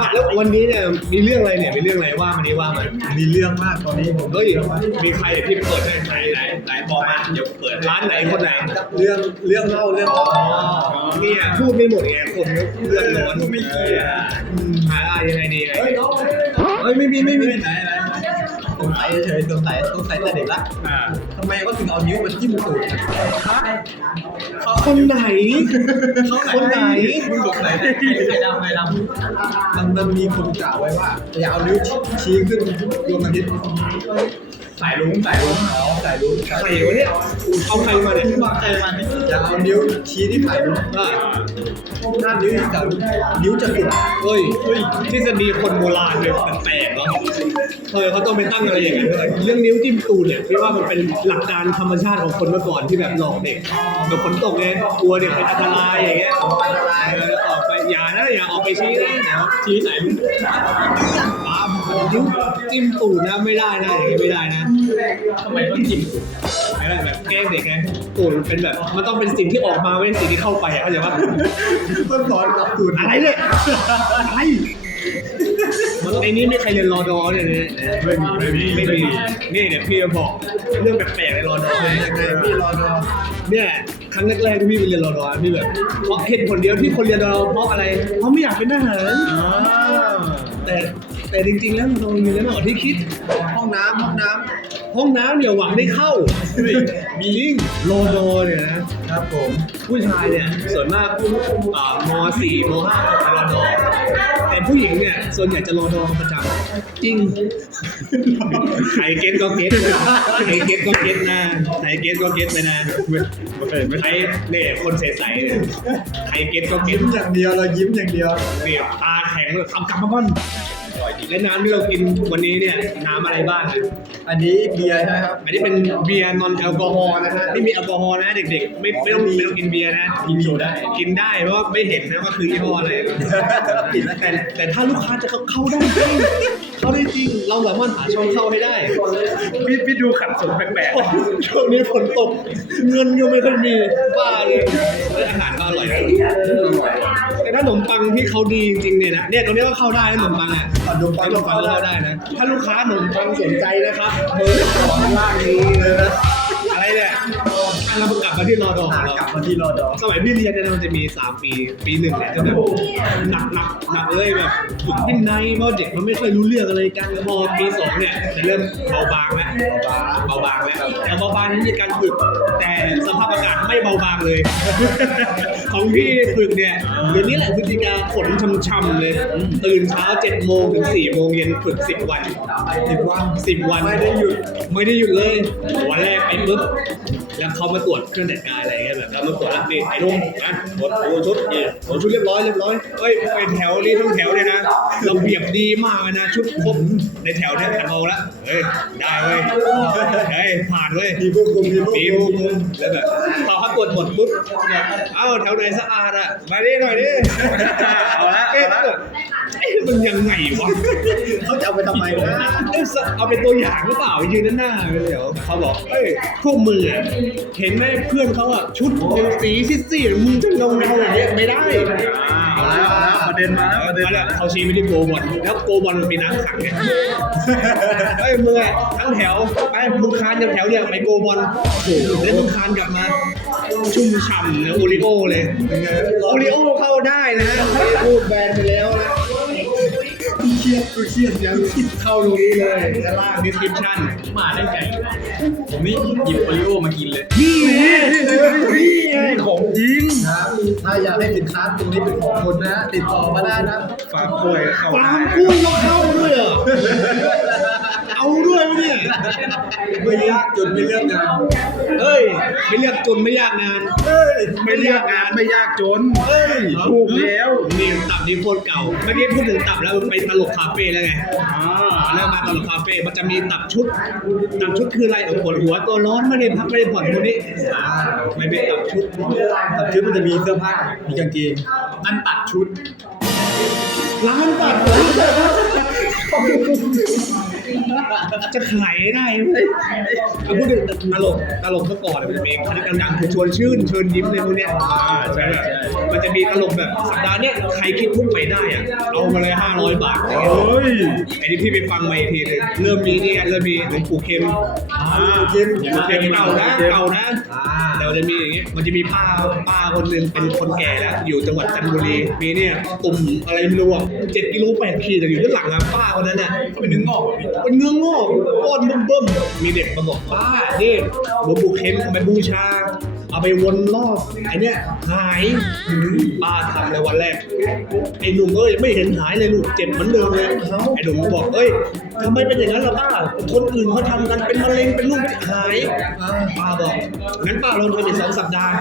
อ้าวแล้ววันนี้เนี่ยมีเรื่องอะไรเนี่ยมีเรื่องอะไรว่ามันนี้ว่ามันมีเรื่องมากตอนนี้ผมเฮ้ยมีใครที่เปิดไหนไหนไหนไหนบอกมาเดี๋ยวเปิดร้านไหนคนไหนเรื่องเรื่องเล่าเรื่องอ๋อเนี่ยพูดไม่หมดไงคนก็เรื่องร้อนไม่เกี่ยหาอะไรยังไงดีไงเฮ้ยไม่มีไม่มีไหนไหน สงสัยเฉยๆสงสัยสงสัยแต่เด็กละอ่าทำไมเขาถึงเอานิ้วมาจิ้มตูดคนไหนคนไหนมึงสงสัยใครใครดำใครดำมันมันมีคนกล่าวไว้ว่าอย่าเอานิ้วชี้ขึ้นดวงอาทิตย์สายลุงสายลุงอ๋อสายลุงใครวะเนี่ยเอาใครมาเนี่ยมาใครมาอย่าเอานิ้วชี้ที่สายลุงอ่าถ้านิ้วจะนิ้วจะสุดเฮ้ยเฮ้ยทฤษฎีคนโบราณเนี่ยแปลกๆเนาะ เออเขาต้องไปตั้งอะไรอย่างเงี้ยด้วยเรื่องนิ้วจิ้มตูดเนี่ยพี่ว่ามันเป็นหลักการธรรมชาติของคนเมื่อก่อนที่แบบหลอกเด็กแบบฝนตกไงกลัวเด็กเป็นอันตรายอย่างเงี้ยอันตรายเลยออกไปอย่านะอย่าออกไปชี้นะเดี๋ยวชี้ใส่ลุงป้านิ้วจิ้มตูดนะไม่ได้นะอย่างเงี้ยไม่ได้นะทำไมต้องจิ้มไม่ได้แบบแกล้งเด็กไงตูดมันเป็นแบบมันต้องเป็นสิ่งที่ออกมาไม่ใช่สิ่งที่เข้าไปอะเข้าใจปะต้นสอนกับตูดอะไรเนี่ยอะไร ในนี้ไม่ใครเรียนรอดอเนี่ยเนี่ยไม่มีไม่มีไม่มีนี่เดี๋ยวพี่จะบอกเรื่องแปลกๆในรอดอยังไงพี่รอรอเนี่ยครั้งแรกๆที่พี่ไปเรียนรอดอพี่แบบเพราะเหตุผลเดียวที่คนเรียนรอดอเพราะอะไร เพราะไม่อยากเป็นทหารแต่แต่จริงๆแล้วเรามีเรื่องที่คิดห้องน้ำห้องน้ห้องน้ำเนี่ยหวังได้เข้ามียิ่งรอดอเนี่ยนะำ ครับผม ผู้ชายเนี่ยส่วนมากอ่ามสี่มห้าจะรอดอแต่ผู้หญิงเนี่ยส่วนใหญ่จะรอดอประจำจริงใครเก็ตก็เก็ตใครเก็ตก็เก็ตนะใครเก็ตก็เก็ตไปนะใครเนี่ยคนใสๆเนี่ยใครเก็ตก็เก็ยิ้ตมอย่างเดียวเรายิ้มอย่างเดียว เนี่ยตาแข็งเลยทำกลับมาบ้าน และน้ำที่เรากินวันนี้เนี่ยน้ำอะไรบ้างอะอันนี้เบียร์ใช่ไหมครับ อันนี้เป็นเบียร์นอนแอลกอฮอล์นะฮะไม่มีแอลกอฮอล์นะเด็กๆ ไม่ไม่ต้องไม่ต้องกินเบียร์นะ กินโซดากินได้เพราะว่าไม่เห็นนะว่าคือยี่ห้ออะไรปิดแล้วกัแต่นแต่ถ้าลูกค้าจะเข้าเข้าได้จริงเข้าได้จริงเราสามารถหาช่องเข้าให้ได้พี่พี่ดูขัดสนแปลกช่วงนี้ฝนตกเงินก็ไม่ค่อยมีบ้าเลยและอาหารก็อร่อยนะแต่ถ้า ขนมปังที่เขาดีจริงๆเนี่ยนะเนี่ยตรงนี้ก็เข้าได้นะขนมปังอะขนมปังนมปังก็เข้าได้นะ ถ้าลูกค้าขนมปังสนใจนะครับเบอร์สองล่างนี้เลยนะ มาที่รอดอของเรากลับมาที่รอดอสมัยพี่เรียนเนี่ยมันจะมี 3 ปีปีหนึ่งเนี่ยจะแบบหนักหนักหนักเลยแบบฝึกวินัยเพราะเด็กมันไม่ค่อยรู้เรื่องอะไรกันพอปีสองเนี่ยจะเริ่มเบาบางแล้วเบาบางแล้วแต่เบาบางนี่มีการฝึกแต่สภาพอากาศไม่เบาบางเลย ของพี่ฝึกเนี่ยเดี๋ยวนี้แหละพฤติกาขนช่ำๆเลย ตื่นเช้า7จ็ดโมงถึง4ี่โมงเย็นฝึก10วันสิบวันสิบวันไม่ได้หยุดไม่ได้หยุดเลยวันแรกไปปุ๊บ แล้วเขามาตรวจเครื่องแต่งกายอะไรเงี้ยแบบเรามาตรวจแล้วนี่ไอ้นุ่มนะตรวจโอ้ชุดเนี่ยโอ้ชุดเรียบร้อยเรียบร้อยเอ้ยไปแถวนี้ทั้งแถวเนี่ยนะเราเบียบดีมากเลยนะชุดครบในแถวเนี่ยแต่เอาละเฮ้ยได้เว้ยเฮ้ยผ่านเว้ยมีพวกคุมมีพวกปีคุมุมมมุมแล้วแบบพอเขาตรวจหมดปุ๊บเอ้าแถวไหนสะอาดอะมาดิหน่อยดิเอาละ เอ๊ะเอาละเอ๊ะมันยังไงวะเขาจะเอาไปทำไมนะเอ้ยเอาเป็นตัวอย่างหรือเปล่ายืนด้านหน้าเดี๋ยวเขาบอกเอ้ยพวกมืออะเห็นไหมเพื่อนเขาอะชุดยังสีซีดๆมึงจะเงาเงาๆอย่างเงี้ยไม่ได้เอาละเอาละประเด็นมาแล้วประเด็นเอามาละแล้วเขาชี้ไปที่โกบอลแล้วโกบอลมันมีน้ำขังไงเอ้ยมึงอะทั้งแถวไปมึงคานจากแถวเนี่ยไปโกบอลโอ้โหแล้วมึงคานกลับมาชุ่มฉ่ำนะโอริโอเลยโอริโอเข้าได้นะพูดแบนไปแล้วนะเค รียดกูเครียดยังเข้าตรงนี้เลยด้านล่าง description มาได้ไงผมนี่หยิบโอริโอมากินเลย นี่ไงนี่ไงของจริงนะถ้าอยากให้สินค้าตรงนี้เป็นของคนนะ ติดต่อมาได้นะฟาร์มกล้วยเข้าฟาร์มกล้วยก็เข้าด้วยเหรอ เอาด้วยไหมเนี่ยไม่ยากจนไม่เลือกงานเฮ้ย ไม่เรียกจนไม่ยากงาน เอ้ย ไม่เลือกงานไม่ยากจนเฮ้ยถูกแล้วนี่ตับนี่โคตรเก่า เมื่อกี้พูดถึงตับแล้วไปตลกคาเฟ่แล้วไงอ่าเริ่มมาตลกคาเฟ่มันจะมีตับชุด ตับชุดคืออะไรเออปวดหัวตัวร้อนไม่ได้พักไม่ได้ผ่อนพวกนี้อ่าไม่เป็นตับชุดตัดชุดมันจะมีเสื้อผ้า มีกางเกงนั่นตัดชุดร้านตัดร้านตัด จะขายได้ไหมเอาพูดถึงตลกตลกเมื่อก่อนมันจะมีคณะดังๆคือชวนชื่นเชิญยิ้มเลยพวกเนี้ยอ่าใช่ใช่มันจะมีตลกแบบสัปดาห์เนี้ยใครคิดพุ่งไปได้อะเอามาเลยห้าร้อยบาทอะไรเงี้ย เฮ้ยไอ้นี่พี่ไปฟังมาอีกทีนึงเริ่มมีเนี่ยเริ่มมีหลวงปู่เข็มอ่าหลวงปู่เข็มหลวงปู่เข็มเก่านะเก่านะ อ่า แต่มันจะมีอย่างเงี้ยมันจะมีป้าป้าคนหนึ่งเป็นคนแก่แล้ว อยู่จังหวัดจันทบุรีมีเนี่ยตุ่มอะไรไม่รู้อะเจ็ดกิโลแปดขีดแต่อยู่ด้านหลังอะป้าคนนั้นน่ะเขาเป็นเนื้องอกเหรอพี่เป็นเนื้องอกก้อนเบิ่มๆมีเด็กมาบอกป้านี่หลวงปู่เข็มทำไปบูชา เอาไปวนรอบไอเนี้ยหายป้าทำเลยวันแรก ไอ้หนุ่มเอ้ยไม่เห็นหายเลยลูกเจ็บเหมือนเดิมเลยไอ้หนุ่มก็บอกเอ้ยทำไมเป็นอย่างนั้นล่ะป้าคนอื่นเขาทำกันเป็นมะเร็งเป็นลูกไม่หายป้าบอกงั้นป้าลองทำอีกสองสัปดาห์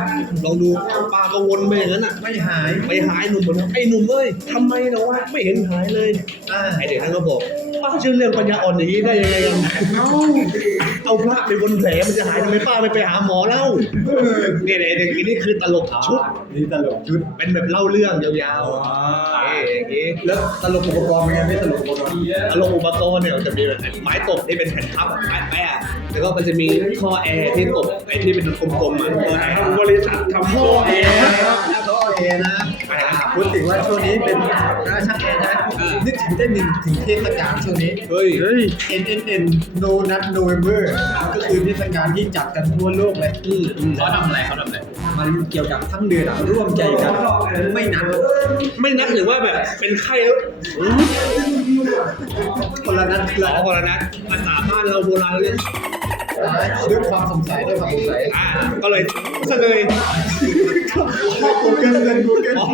ลองดูป้าก็วนไปอย่างนั้นอะไม่หายไปหายหนุ่มบอกไอ้หนุ่มเอ้ยทำไมเหรอวะไม่เห็นหายเลยอ่าไอเด็กนั้นก็บอกป้าชื่อเรื่องปัญญาอ่อนอย่างนี้ได้ยังไงกันเอาเอาพระไปบนแผลมันจะหายทำไมป้าไม่ไปหาหมอเล่าเนี่ยไอเด็กนี่คือตลกชุด นี่ตลกชุด เป็นแบบเล่าเรื่องยาวอ่าๆเอ้ยอย่างงี้ แล้วตลกอุปกรณ์เป็นไงไม่ตลกอุปกรณ์ตลกอุปกรณ์เนี่ยมันจะมีแบบไม้ตบที่เป็นแผ่นพับไม้แปะแล้วก็มันจะมีท่อแอร์ที่ตบไอ้ที่เป็นกลมๆอะท่อแอร์บริษัททำท่อแอร์แล้วก็เอนะอ่า พูดถึงว่าช่วงนี้เป็นหน้าช่างเอนะนึกถึงได้หนึ่งถึงเทศกาลช่วงนี้ เฮ้ย N N N No Nut November ก็คือเทศกาลที่จัดกันทั่วโลกเลยอืมอืมเขาทำอะไรเขาทำอะไรมันเกี่ยวกับทั้งเดือนอะร่วมใจกันไม่หนักไม่นัดหรือว่าแบบเป็นไข้แล้วอืมคนละนัดคือหมอคนละนัดภาษาบ้านเราโบราณเรียก ด้วยความสงสัยด้วยความสงสัยอ่าก็เลยเสนอข้อ Google เงิน Google อ๋อ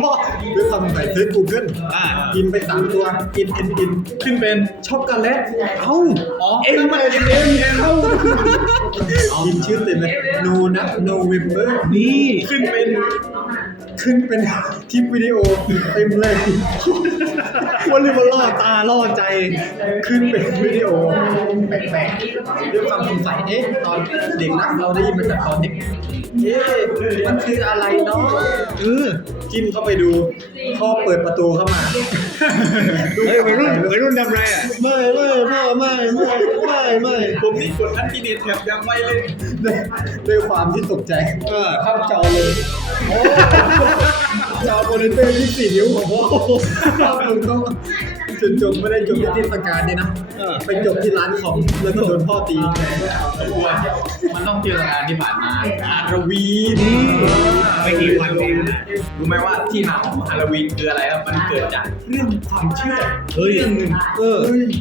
ด้วยความสงสัยซื้อ Google อ่ากินไปสามตัวกิน N N ขึ้นเป็นช็อกโกแลตเอ้าอ๋อเอ็งมาเอ็งเอ็งเอ้ากินชื่อเต็มเลย No Nut November นี่ขึ้นเป็น ขึ้นเป็นคลิปวิดีโอเต็มเลยวันนี้มันล่อตาล่อใจ ขึ้นเป็นวิดีโอแปลกๆด้วยความสงสัยเอ๊ะตอนเด็กนักเราได้ยินมาจากตอนเด็กเอ๊ะมันคืออะไรเนาะเออจิ้มเข้าไปดูพ่อเปิดประตูเข้ามา เฮ้ยวัยรุ่นวัยรุ่นทำไรอะไม่ไม่พ่ไม่ไม่ไม่ไม่ผมนี่กดทันทีเนตแถบยังไม่เลยด้วยความที่ตกใจเออข้ามจอเลยจอ้จอโมนิเตอร์24นิ้วของพ่อข้ามตรงตรง จนจบไม่ได้จบที่เทศกาลเนี่ยนะเออไปจบที่ร้านคอมแล้วก็โดนพ่อตีมันต้องเจอการที่ผ่านมาฮาโลวีนไม่กี่วันเองรู้ไหมว่าที่มาของฮาโลวีนคืออะไรครับมันเกิดจากเรื่องความเชื่อเฮ้ยเรื่องหนึ่งเออ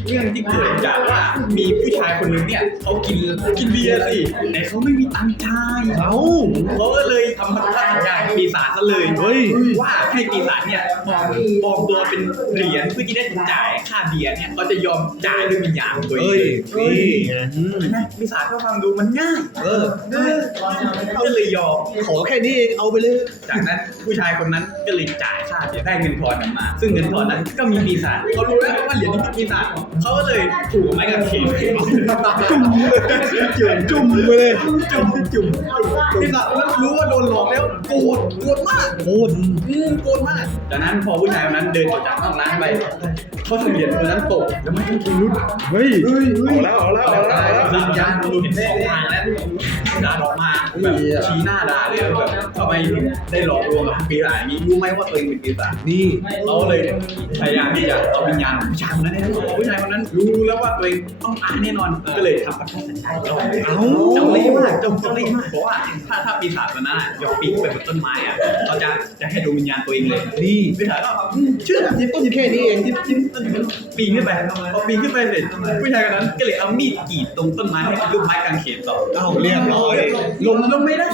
เรื่องที่เกิดจากว่ามีผู้ชายคนหนึ่งเนี่ยเขากินกินเบียร์สิแต่เขาไม่มีตังค์จ่ายเอ้าเขาก็เลยทำพันธสัญญากับปีศาจซะเลยเฮ้ยว่าให้ปีศาจเนี่ย ปลอมปลอมตัวเป็นเหรียญเพื่อที่ได้จ่ายค่าเบียร์เนี่ยเขาจะยอมจ่ายด้วยวิญญาณของตัวเอเฮ้ยงนี่ไงอืมนะปีศาจก็ฟังดูมันง่ายเออง่ายก็เลยยอม ขอแค่นี้เองเอาไปเลย จากนั้นผู้ชายคนนั้นก็เลยจ่ายค่าเบียร์ได้เงินทอนนั้นมา ซึ่งเงินทอนนั้นก็มีปีศาจเขารู้แล้วว่าเหรียญนี้เป็นปีศาจเขาก็เลยถูกไม้กางเขนจุ่มจุ่มไปเลยจุ่มจุ่มปีศาจคนนั้นรู้ว่าโดนหลอกแล้วโกรธโกรธมากโคตร อืมโกรธมากจากนั้นพอผู้ชายคนนั้นเดินออกจากนอกร้านไป ขาถูกเหรียญคนนั้นตกแล้วไม่ต้องกินรุ่นเฮ้ยเฮ้ยเอาแล้วเอาแล้วเอาแล้วเอาแล้ววิญญาณหลุดเห็นสองทางแล้วด่าออกมาแบบชี้หน้าด่าเลยแบบทำไมได้หลอกลวงกับปีศาจอย่างนี้รู้ไหมว่าตัวเองเป็นปีศาจนี่เขาเลยพยายามที่จะเอาวิญญาณของผู้ชายคนนั้นให้ได้ผู้ชายคนนั้นรู้แล้วว่าตัวเองต้องตายแน่นอนก็เลยทำพันธสัญญาเราเอ้าเจ้าเล่ห์มากเจ้าเจ้าเล่ห์มากเพราะว่าถ้าถ้าปีศาจตัวนั้นอะยอมปีนขึ้นไปบนต้นไม้อะเขาจะจะให้ดวงวิญญาณตัวเองเลยนี่ปีศาจก็อืมเชื่อที่ต้นแค่นี้เองที่ที่ต้นปีนขึ้นไปพอปีนขึ้นไปเสร็จผู้ชายคนนั้นก็เลยเอามีดกรีดตรงต้นไม้ให้เป็นรูปไม้กางเขนต่อเอ้าเรียบร้อยลงลงไม่ได้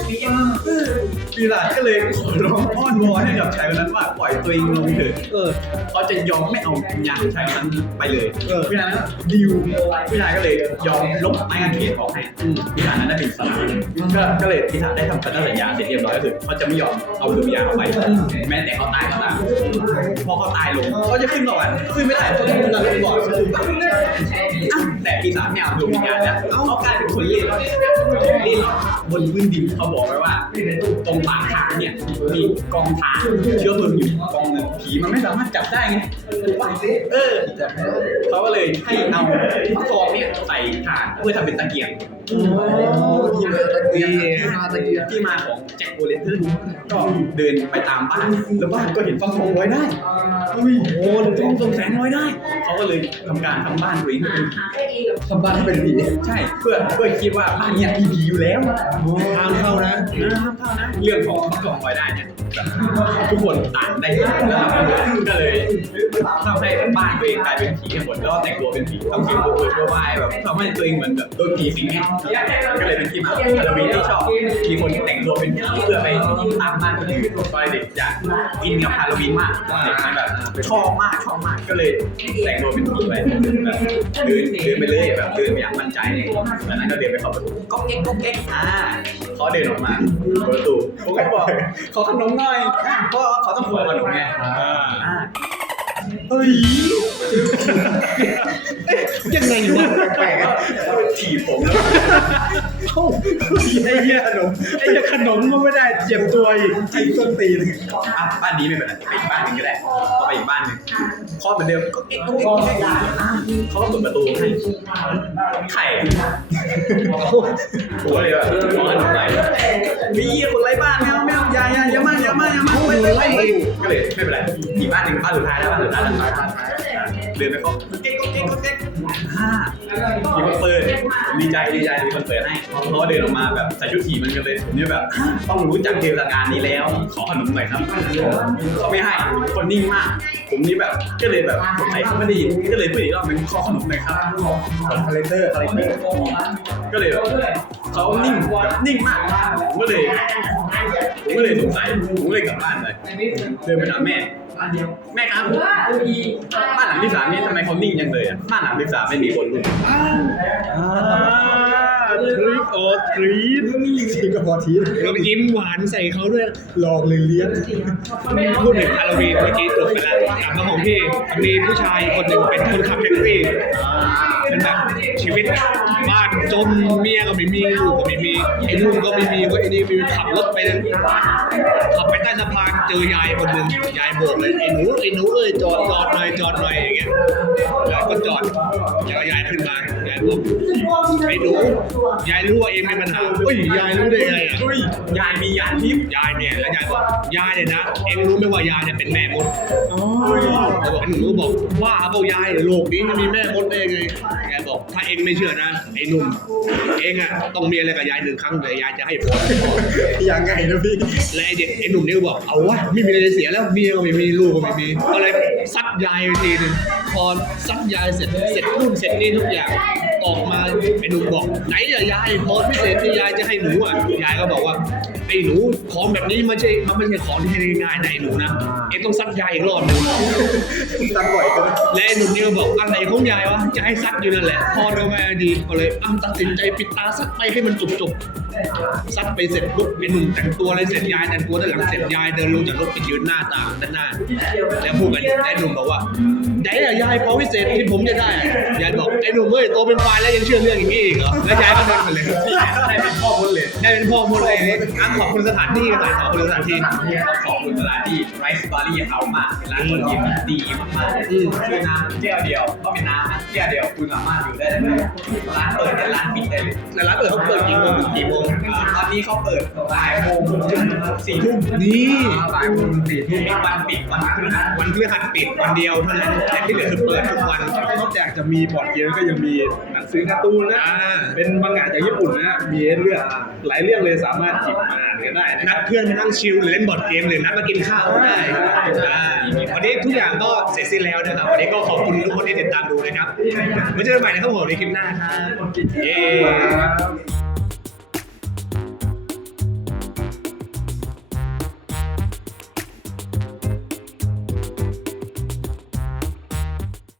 ปีศาจก็เลยขอร้องอ้อนวอนให้กับชายคนนั้นว่าปล่อยตัวเองลงเถอะเออเขาจะยอมไม่เอาวิญญาณของชายคนนั้นไปเลยเออผู้ชายนั้นดิวผู้ชายก็เลยยอมลบไม้กางเขนออกให้อืมผู้ชายนั้นได้เป็นอิสลามก็ก็เลยปีศาจได้ทำพันธสัญญาเสร็จเรียบร้อยก็คือเขาจะไม่ยอมเอาดวงวิญญาณออกไปแม้แต่เขาตายก็ตามพอเขาตายลงเขาจะขึ้นสวรรค์ขึ้นไม่ได้เขาต้องนรกก่อนก็คืออะ แต่ปีศาจไม่เอาดวงวิญญาณนะเขากลายเป็นคนเล่ร่อนเล่ร่อนบนพื้นดินเขาบอกไว้ว่าตรงปากทางเนี่ยมีกองถ่านเชื้อเพลิงอยู่กองหนึงผีมันไม่สามารถจับได้ไงถูกปะเออเขาก็เลยให้เอาฟักทองเนี่ยใส่ถ่านเพื่อทำเป็นตะเกียงที่มาตะเกียงที่มาตะเกียงที่มาของแจ็คโอเลนเทอร์ก็เดินไปตามบ้านแล้วบ้านก็เห็นฟักทองลอยได้เฮ้ยโอ้โหทองสงแสนลอยได้เขาก็เลยทำการทำบ้านตัวเองให้เป็นผีทำบ้านให้เป็นผีใช่เพื่อเพื่อคิดว่าบ้านเนี้ยมีผีอยู่แล้วห้ามเข้านะห้ามเข้านะ เรื่องของฟักองลอยได้เนี่ยทุกคนต่างได้เห็นแล้วก็เลย ทำให้บ้านตัวเองกลายเป็นผีกันหมดแล้วก็แต่งตัวเป็นผีทำเสียงโวยวายโวยวายแบบทำให้ตัวเองเหมือนแบบโดนผีสิงไงก็เลยเป็นที่มาฮาโลวีนที่ชอบมีคนที่แต่งตัวเป็นผีเพื่อไปตามบ้านคนอื่นตอนเด็กอยากอินกับฮาโลวีนมากตอนเด็กแบบชอบมากชอบมากก็เลยแต่งตัวเป็นผีไปแบบเดินเดินไปเลยแบบเดินไปอย่างมั่นใจจากนั้นก็เดินไปเข้าประตูก๊อกเก๊กก๊อกเก๊กอ่าเขาเดินออกมาเปิดประตูผมก็บอกขอขนมหน่อยอะเพราะเขาต้องขอขนมไงอ่า เฮ้ยยังไงวะแปลกๆอะเขาเป็นถีบผมแล้วเอ้าไอ้เหี้ยขนมไอ้เหี้ยขนมก็ไม่ได้เจ็บตัวอีกไอ้ต้นตีนอะบ้านนี้ไม่เป็นไรไปอีกบ้านหนึ่งก็ได้ก็ไปอีกบ้านหนึ่งเคาะเหมือนเดิมก็เก๊กก็เก๊กก็เก๊กเขาก็เปิดประตูให้ไข่ผมก็เลยแบบมองกันหน่อยมีคนไร ไปไปไปก็เลยไม่เป็นไรอีกบ้านหนึ่งบ้านสุดท้ายแล้วบ้านสุดท้ายแล้วเดินไปเคาะเก๊กก็เก๊กก็เก๊ก อ่ามีคนเปิดดีใจดีใจมีคนเปิดให้เพราะว่าเดินออกมาแบบใส่ชุดผีมันกันเลยผมเนี่ยแบบต้องรู้จักเทศกาลนี้แล้ว ขอขนมหน่อยครับเขาไม่ให้คนนิ่งมาก ผมนี่แบบก็เลยแบบสงสัยเขาไม่ได้ยินก็เลยพูดอีกรอบนึงขอขนมหน่อยครับคาแรคเตอร์คาแรคเตอร์ก็เลยแบบเขานิ่งแบบนิ่งมากผมก็เลยผมก็เลยสงสัยผมก็เลยกลับบ้านเลยเดินไปถามแม่ แม่ครับบ้านหลังที่สามนี่ทำไมเขานิ่งจังเลยอะบ้านหลังที่สามไม่มีคนรู้ทริคออทรีทสิงคโปร์ทีเรายิ้มหวานใส่เขาด้วยหลอกเลยเลี้ยงพูดถึงฮาโลวีนเมื่อกี้จบไปแล้วกลับมาของพี่มีผู้ชายคนหนึ่งเป็นคนขับแท็กซี่เป็นแบบชีวิตบ้าน จนเมียก็ไม่มีลูกก็ไม่มีไอ้ลูกก็ไม่มีเว่าไอ้นี่มีขับรถไปขับไปใต้สะพานเจอยายคนหนึ่งยายโบกเลยไอ้หนูไอ้หนูเอ้ยจอดจอดหน่อยจอดหน่อยอย่างเงี้ยแล้วก็จอดแล้วยายขึ้นมายายบอกไอ้หนูยายรู้ว่าเองมีปัญหาเฮ้ยยายรู้ได้ไงอะเฮ้ยยายมียานทิพย์ยายเนี่ยแล้วยายบอกยายเนี่ยนะเองรู้ไหมว่ายายเนี่ยเป็นแม่มดแต่บ อกหนูบอกว่าเปล่ายายโลกนี้จะมีแม่มดได้ยังไงยายบอกถ้าเองไม่เชื่อนะไอ้หนุ่มเองอะต้องมีอะไรกับยายหนึ่งครั้งเลยยายจะให้ผลยังไงนะพี่และไอ้เด็กไอ้หนุ่มนี่ก็บอกเอาวะไม่มีอะไรจะเสียแล้วเมียก็ไม่มีลูกก็ไม่มีก็เลยซัดยายไปทีหนึงพอซัดยายเสร็จเสร็จนู่นเสร็จนี่ทุกอย่าง ออกมาไอ้หนุ่มบอกไหนอะยายพรพิเศษที่ยายจะให้หนูอะยายก็บอกว่าไอ้หนูของแบบนี้มันไม่ใช่มันไม่ใช่ของที่ให้ง่ายๆนะไอ้หนูนะเอ็งต้องซักยายอีกรอบหนึงตั้งบ่อยเกินและไอ้หนุ่มนี่ก็บอกอะไรของยายวะจะให้ซักอยู่นั่นแหละพอเรามาดีก็เลยอ้าตัดสินใจปิดตาซักไปให้มันจบๆ ซัดไปเสร็จปุ๊บไอ้หนุ่มแต่งตัวอะไรเสร็จยายแต่งตัวด้านหลังเสร็จยายเดินลงจากรถไปยืนหน้าต่างด้านหน้า แล้วพูดกันไอ้หนุ่มบอกว่าไหนอะยายพอพิเศษที่ผมจะได้อะยายบอกไอ้หนุ่มเอ้ยโตเป็นควายแล้วยังเชื่อเรื่องอย่างนี้อีกเหรอแล้วยายก็เดินไปเลยได้เป็นพ่อคนเลยได้เป็นพ่อหมดเลยอะขอบคุณสถานที่กันหน่อยขอบคุณสถานที่ขอบคุณร้านที่ไรซ์บารี่เฮาส์มากร้านคนยิมดีมากๆคือน้ำแก้วเดียวก็เป็นน้ำแก้วเดียวคุณสามารถอยู่ได้เลยร้านเปิดแต่ร้านปิดได้เลยแต่ร้านเปิดเขาเปิดกี่โมงถึงกี่โมงตอนนี้เขาเปิดบ่ายโมงถึงสี่ทุ่มนี่บ่ายโมงถึงสี่ทุ่มวันปิดวันพฤหัสวันพฤหัสปิดวันเดียวเท่านั้นแต่ที่เหลือคือเปิดทุกวัน นอกจากจะมีบอร์ดเกมก็ยังมีหนังสือการ์ตูนนะอ่าเป็นมังงะจากญี่ปุ่นนะ มีให้เลือกหลายเรื่องเลยสามารถหยิบมาอ่านกันได้นะคนัรับดเพื่อนมานั่งชิลหรือเล่นบอร์ดเกมหรือนัดมากินข้าวก็ได้อ่าวันนี้ทุกอย่างก็เสร็จสิ้นแล้วนะครับ วันนี้ก็ขอบคุณทุกคนที่ติดตามดูนะครับไว้เจอกันใหม่นะครับผมในคลิปหน้าครับเย้